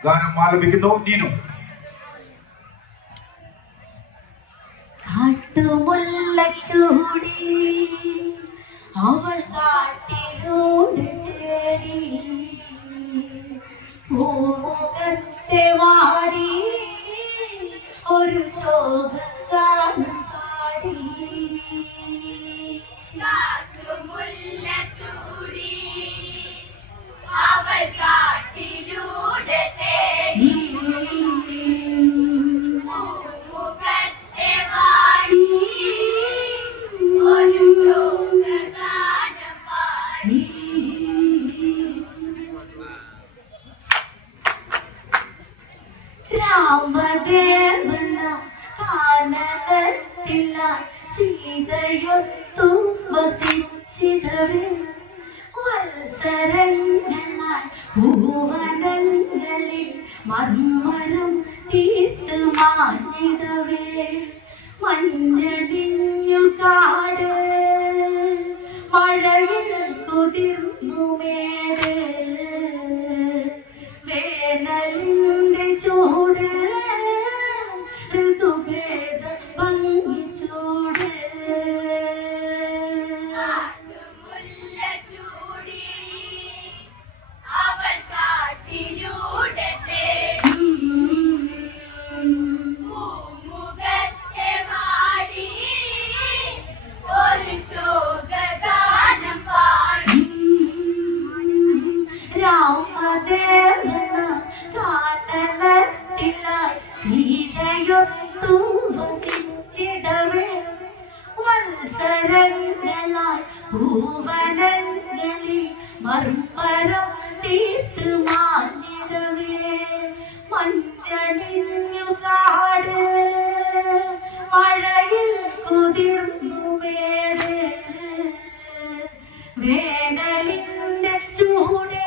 ഗാനം ആലപിക്കുന്നു നീനു. കാട്ടുമുല്ല ചൂടി അവൾ കാട്ടിലൂടെ തേടി പൂമുഖത്തെ വാടി ഒരു ശോകഗാനം പാടി. കാട്ടുമുല്ല ചൂടി അവൾ കാട്ടിലൂടെ തേടി പൂമുഖത്തെ വാടി ഒരു ശോകഗാനം പാടി. രാമദേവന കാനനത്തില സീതയൊത്തു വസിച്ചിടവേ വത്സരങ്ങളായി ഭുവനങ്ങളിൽ മർമ്മരം തീർത്ത് മാഞ്ഞിടവേ മഞ്ഞടിഞ്ഞു കാട് മഴയിൽ കുതിർന്നു മേട് വേനലിന്റെ ചൂട് ഋതുഭേദ ഭംഗി ചൂട്. കാട്ടുമുല്ല ചൂടി അവൾ കാട്ടിലൂടെ തേടി പൂമുഖത്തെ വാടി ഒരു ശോകഗാനം പാടി. രാമദേവന കാനനത്തിലായി സീതയൊത്തു വസിച്ചിടവേ വത്സരങ്ങളായി ഭുവനങ്ങളിൽ മർമ്മരം തീർത്ത് മാഞ്ഞിടവേ മഞ്ഞണിഞ്ഞു കാട് മഴയിൽ കുതിർന്നു മേട് വേനലിന്റെ ചൂട്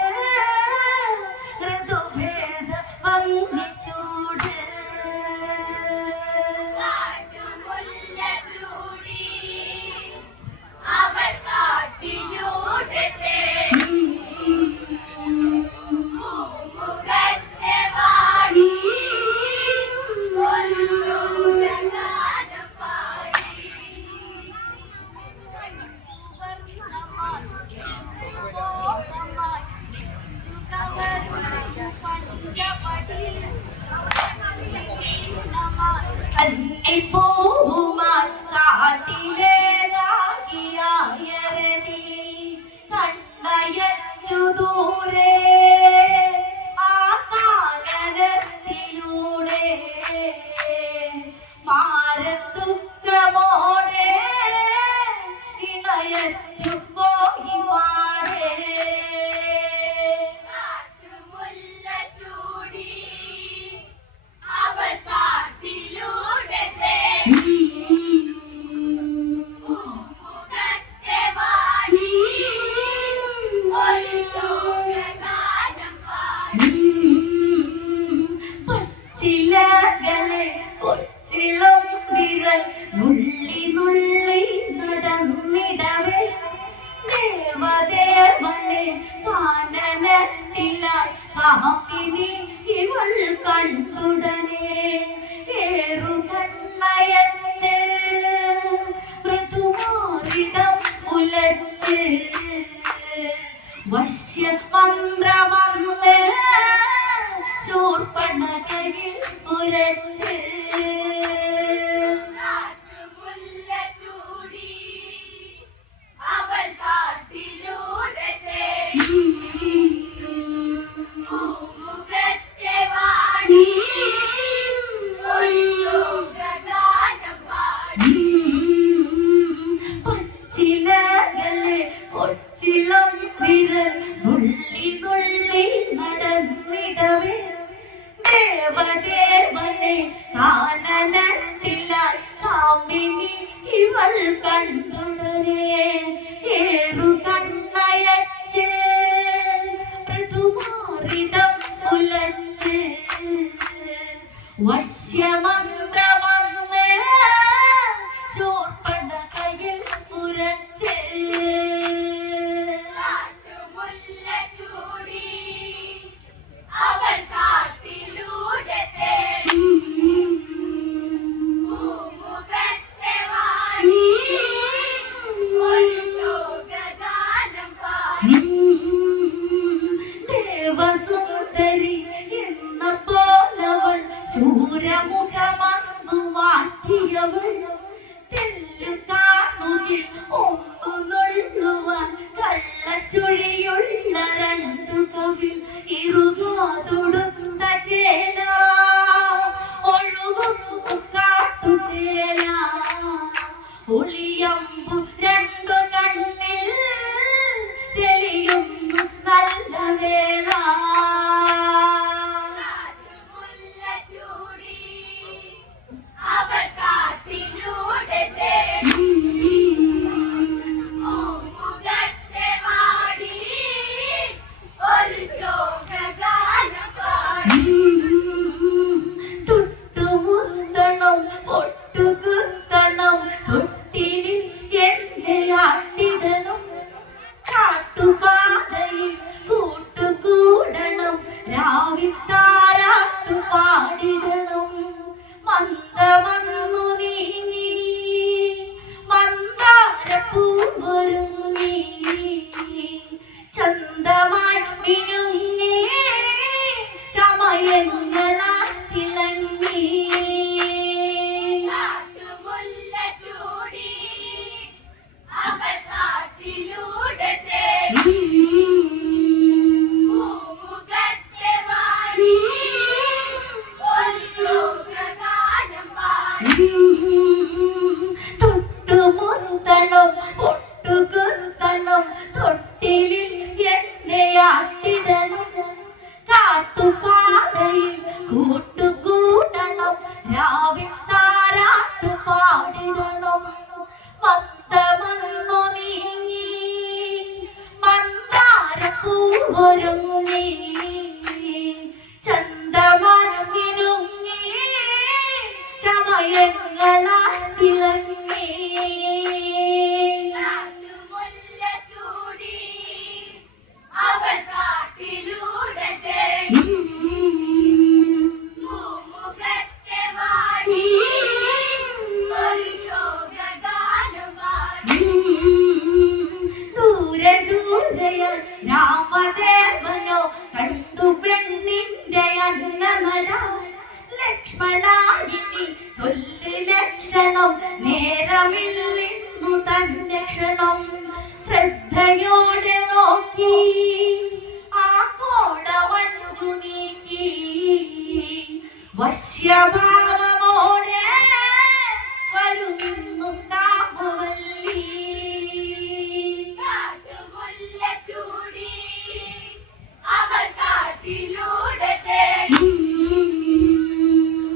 ഋതുഭേദ ഭംഗി ചൂട്. കാട്ടുമുല്ല ചൂടി അവൾ കാട്ടിലൂടെ തേടി പൂമുഖത്തെ വാടി ഒരു ശോകഗാനം പാടി. കന്നിപ്പൂവുമായി കാട്ടിലേതാകിയായരതി കണ്ണയച്ചു ദൂരെ ആ കാനനത്തിലൂടെ മാരത്തുക്കമോടെ ഇണയറ്റു പോയി പാടേ. കാട്ടുമുല്ല ചൂടി അവൾ കാട്ടിലൂടെ തേടി പൂമുഖത്തെ വാടി ഒരു ശോകഗാനം പാടി. പച്ചിലകളെ കൊച്ചിളം വിരൽ നുള്ളി നുള്ളി നടന്നിടവേ ദേവദേവനെ കാനനത്തിലായി കാമിനി ഇവൾ കണ്ടുടനെ ഏറുകണ്ണയച്ച് ഋതുമാറിടം ഉലച്ച് വശ്യമന്ത്രമന്ന് ചൂർപ്പണകരിൽ ഉരച്ച്. കാട്ടുമുല്ല ചൂടി അവൾ കാട്ടിലൂടെ തേടി പൂമുഖത്തെ വാടി ഒരു ശോകഗാനം പാടി. പച്ചിലകളെ കൊച്ചിളം വിരൽ നുള്ളി നുള്ളി നടന്നിടവേ ദേവദേവനെ കാനനത്തിലായി കാമിനി ഇവൾ കണ്ടുടനെ ഏറുകണ്ണയച്ച് ഋതുമാറിടം ഉലച്ച് വശ്യമന്ത്രമന്ന് ചോർപ്പണ കയ്യിൽ ഉരച്ച്. കാട്ടുമുല്ല ചൂടി അവൾ കാട്ടി പാടി തൊട്ടുമുത്തണം ഒട്ടുകുത്തണം തൊട്ടിലിൽ എന്നെ ആട്ടിടണം കാട്ടുപാതയിൽ കൂട്ടുകൂടണം രാവിൽ താരാട്ടു പാടിടണം മന്ദമന്നു നീങ്ങി മന്ദാരപ്പൂവൊരുങ്ങി ചന്തമായി മിനുങ്ങി ചമയങ്ങളാൽ തിളങ്ങി കാട്ടുമുല്ല ചൂടി അവർ കാട്ടിലൂടെ തേടി പൂമുഖത്തെ വാടി ഒരു ശോകഗാനം പാടി തൊട്ടുമുത്തണം ഒട്ടുകുത്തണം തൊട്ടിലിൽ എന്നെ ആട്ടിടണം കാട്ടുപാതയിൽ കൂട്ടുകൂടണം രാവിൽ താരാട്ടു പാടിടണം മന്ദമന്നു നീങ്ങി മന്ദാരപ്പൂവൊരുങ്ങി ചന്തമായി മിനുങ്ങി ചമയങ്ങളാൽ തിളങ്ങി കാട്ടുമുല്ല ചൂടി അവർ കാട്ടിലൂടെ തേടി പൂമുഖത്തെ വാടി ഒരു ശോകഗാനം പാടി ദൂരെ ദൂരെയാ രാമദേവനോ കണ്ടു പെണ്ണിന്റെ അന്നനട ലക്ഷ്മണായിനി ചൊല്ലി ലക്ഷണം നേരമില്ലിന്നു തന്റെ ക്ഷണം ശ്രദ്ധയോടെ നോക്കി ആ കോടവഞ്ഞു നീക്കി വശ്യഭാവമോടെ വരുന്നു കാമവല്ലി കാട്ടുമുല്ല ചൂടി അവർ കാട്ടിലൂടെ തേടി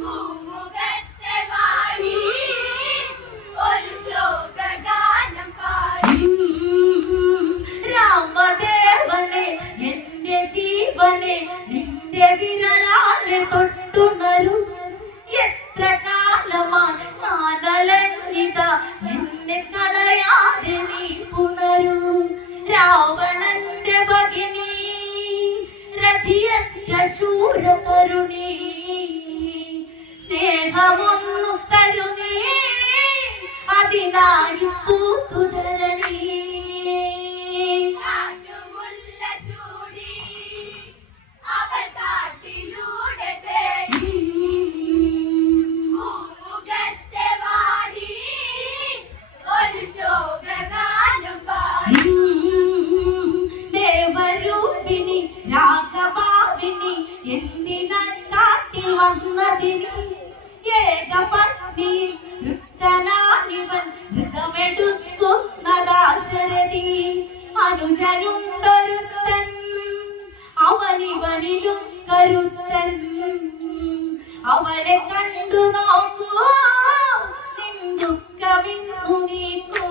പൂമുഖത്തെ വാടി ഒരു ശോകഗാനം പാടി രാമദേവനെ എന്റെ ജീവനെ നിന്റെ വിരലാലെ തൊട്ടുണരും എത്ര കാലമാണ് കാലലഞ്ഞിത എന്നെ കളയാതെ നീ പുണരൂ രാവണന്റെ ഭഗിനി രഥിയറ്റ ശൂര തരുണി സ്നേഹമൊന്നു തരുണി അതിനായി പൂത്തുധരണി കാട്ടുമുല്ല ചൂടി അവർ കാട്ടിലൂടെ തേടി പൂമുഖത്തെ വാടി ഒരു ശോകഗാനം പാടി ദേവരൂപിണി രാഘവാവിനി എന്തിനായി കാട്ടിൽ വന്നതിന് ഏകപത്നി തൃപ്തനാണിവൻ ഋതമെടുക്കുന്നതാശരഥി അനുജനുണ്ടൊരുത്തൻ അവനിവനിലും കരുത്തൻ അവനെ കണ്ടു നോക്കൂ നിൻ ദുഃഖമിന്നു നീക്കൂ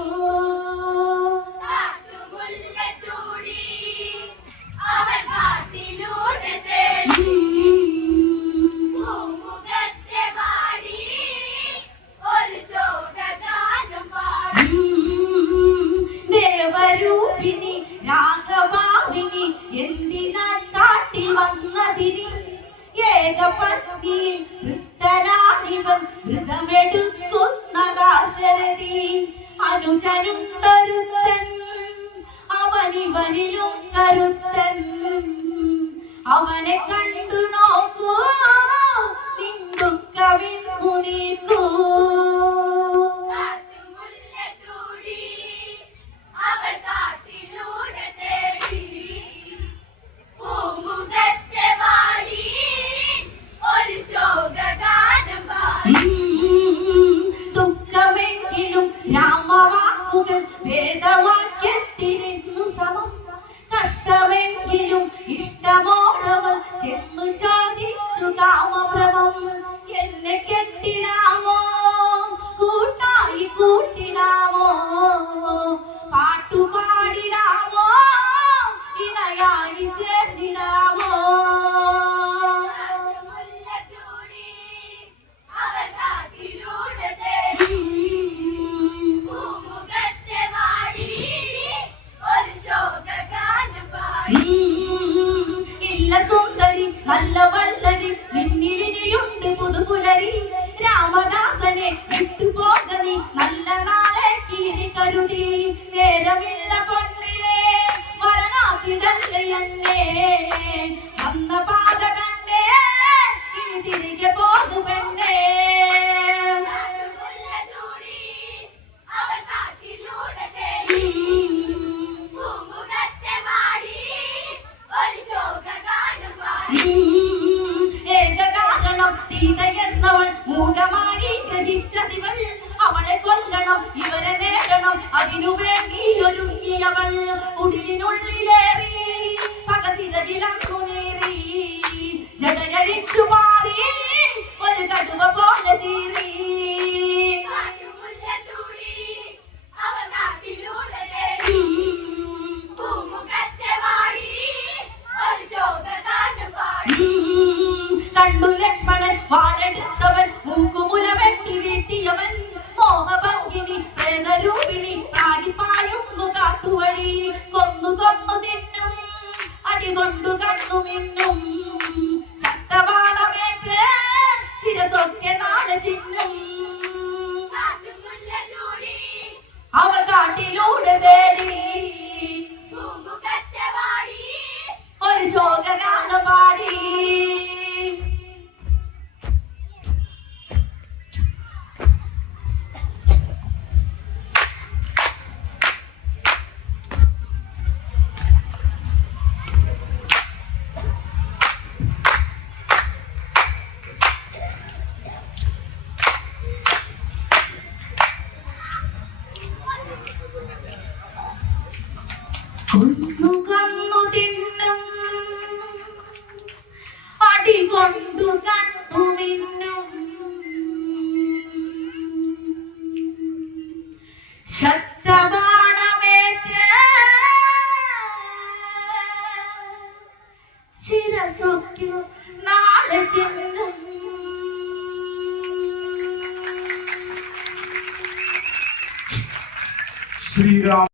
കാട്ടുമുല്ല ചൂടി അവർ കാട്ടിലൂടെ തേടി പൂമുഖത്തെ വാടി ഒരു ശോകഗാനം പാടി ദേവരൂപിണി രാഘവാവിനി എന്തിനാൽ കാട്ടിൽ വന്നതിന് ഏകപത്നിയിൽ വൃത്തനാണിവൻ ഋതമെടുക്കുന്നതാശരഥി അനുജനുണ്ടൊരുത്തൻ അവനിവനിലും കരുത്തൻ അവനെ കണ്ടു നോക്കൂ നിൻ ദുഃഖമിന്നു നീക്കൂ കാട്ടുമുല്ല ചൂടി അവർ കാട്ടിലൂടെ തേടി പൂമുഖത്തെ വാടി ഒരു ശോകഗാനം പാടി ദുഃഖമെങ്കിലും രാമവാക്കുകൾ വേദവാക്യത്തിനിന്നു സമം കഷ്ടമെങ്കിലും ഇഷ്ടമോടവൾ ചെന്നു ചോദിച്ചു കാമഭ്രമം എന്നെ കെട്ടിടാമോ കൂട്ടായി കൂട്ടിടാമോ പാട്ടുപാടിടാമോ ഇണയായി ചേർന്നിടാമോ വാളെടുത്തവൻ മൂക്കുമുല വെട്ടി വീട്ടിയവൻ മോഹഭംഗിനി പ്രേതരൂപിണി പ്രാരിപ്പായുന്നു കാട്ടുവഴി കൊന്നു കൊന്നു തിന്നും അടികൊണ്ടു കണ്ണു മിന്നും ശക്തവാളമേറ്റ് ശിരസൊക്കെ നാളെ ചിന്നും കാട്ടുമുല്ല ചൂടി അവൾ കാട്ടിലൂടെ തേടി പൂമുഖത്തെ വാടി ഒരു ശോകഗാനം പാടി കൊന്നു കന്നു തിന്നും അടികൊണ്ടു കണ്ണു മിന്നും ശക്തബാണമേറ്റ് ശിരസൊക്കെ നാളെ ചിന്നും ശ്രീരാം